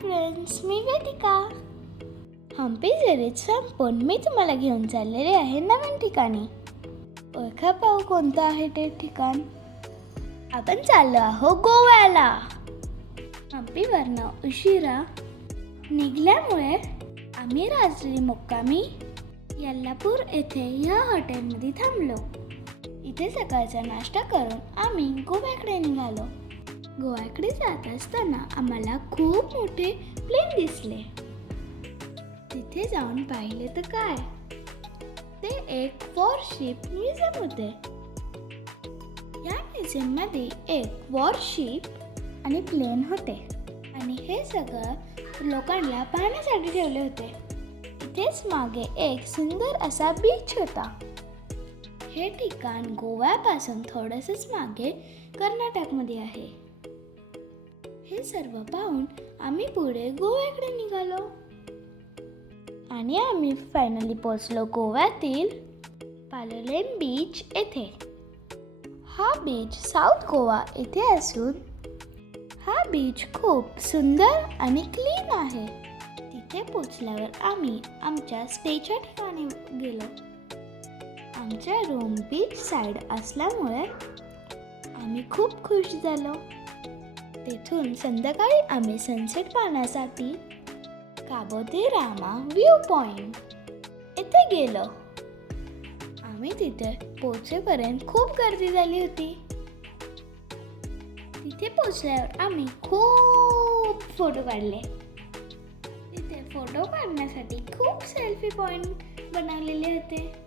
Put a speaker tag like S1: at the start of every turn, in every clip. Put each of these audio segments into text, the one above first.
S1: Friends मी Vedika Hampi series संपून मी तुम्हाला घेऊन चाललेले आहे नवीन ठिकाणी. ओळखा पाहू कोणतं आहे ते ठिकाण? आपण चाललो आहो गोव्याला. हम्पीवरनं उशिरा निघाल्यामुळे आम्ही रात्री मुक्कामी यल्लापूर येथे या हॉटेलमध्ये थांबलो. इथे सकाळचा नाश्ता करून आम्ही गोव्याकडे निघालो. गोव्याकडे जात असताना आम्हाला खूप मोठे प्लेन दिसले. तिथे जाऊन पाहिले तर काय? ते एक वॉरशिप म्युझियम होते. या म्युझियममध्ये एक वॉरशिप आणि प्लेन होते. आणि हे सगळं लोकांना पाहण्यासाठी ठेवले होते. इथेच मागे एक सुंदर असा बीच होता. हे ठिकाण गोव्यापासून थोडंसंच मागे कर्नाटकमध्ये आहे. हे सर्व पाहून आम्ही पुढे गोव्याकडे निघालो. आणि आम्ही फायनली पोचलो गोव्यातील पालोलेम बीच येथे. हा बीच साऊथ गोवा येथे असून हा बीच खूप सुंदर आणि क्लीन आहे. तिथे पोचल्यावर आम्ही आमच्या स्टेच्या ठिकाणी गेलो. आमच्या रूम बीच साईड असल्यामुळे आम्ही खूप खुश झालो. तेथून संध्याकाळी आम्ही सनसेट पाहण्यासाठी काबो दे रामा व्ह्यू पॉइंट येथे गेलो. आम्ही तिथे पोचेपर्यंत खूप गर्दी झाली होती. तिथे पोचल्यावर आम्ही खूप फोटो काढले. तिथे फोटो काढण्यासाठी खूप सेल्फी पॉइंट बनवलेले होते.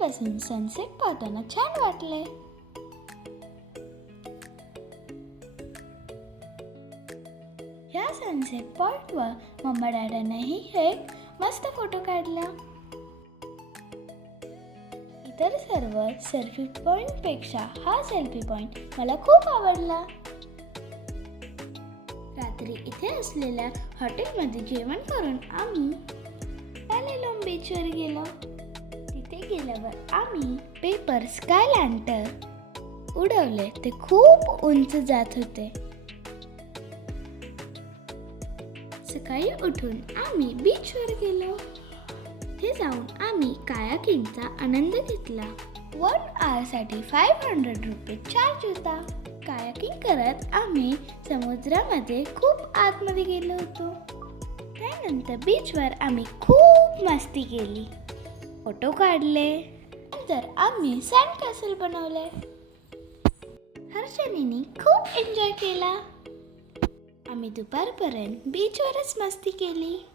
S1: बसून सनसेट पाहताना छान वाटले या सनसेट पॉइंटवर मम्मा डॅडानेही एक मस्त फोटो काढला. इतर सर्व सेल्फी पॉईंटपेक्षा हा सेल्फी पॉइंट मला खूप आवडला. रात्री इथे असलेल्या हॉटेलमध्ये जेवण करून आम्ही बीचवर गेलो. तिथे गेल्यावर आम्ही पेपर स्काय लँटर उडवले. ते खूप उंच जात होते. सकाळी उठून आम्ही बीचवर गेलो. ते जाऊन आम्ही कायाकिंगचा आनंद घेतला. वन आवरसाठी फाईव्ह हंड्रेड रुपये चार्ज होता. कायाकिंग करत आम्ही समुद्रामध्ये खूप आतमध्ये गेलो होतो. त्यानंतर बीचवर आम्ही खूप मस्ती केली. फोटो काढले. नंतर आम्ही सँड कॅसल बनवले. हर्षणीने खूप एन्जॉय केला. आम्ही दुपारपर्यंत बीचवरच मस्ती केली.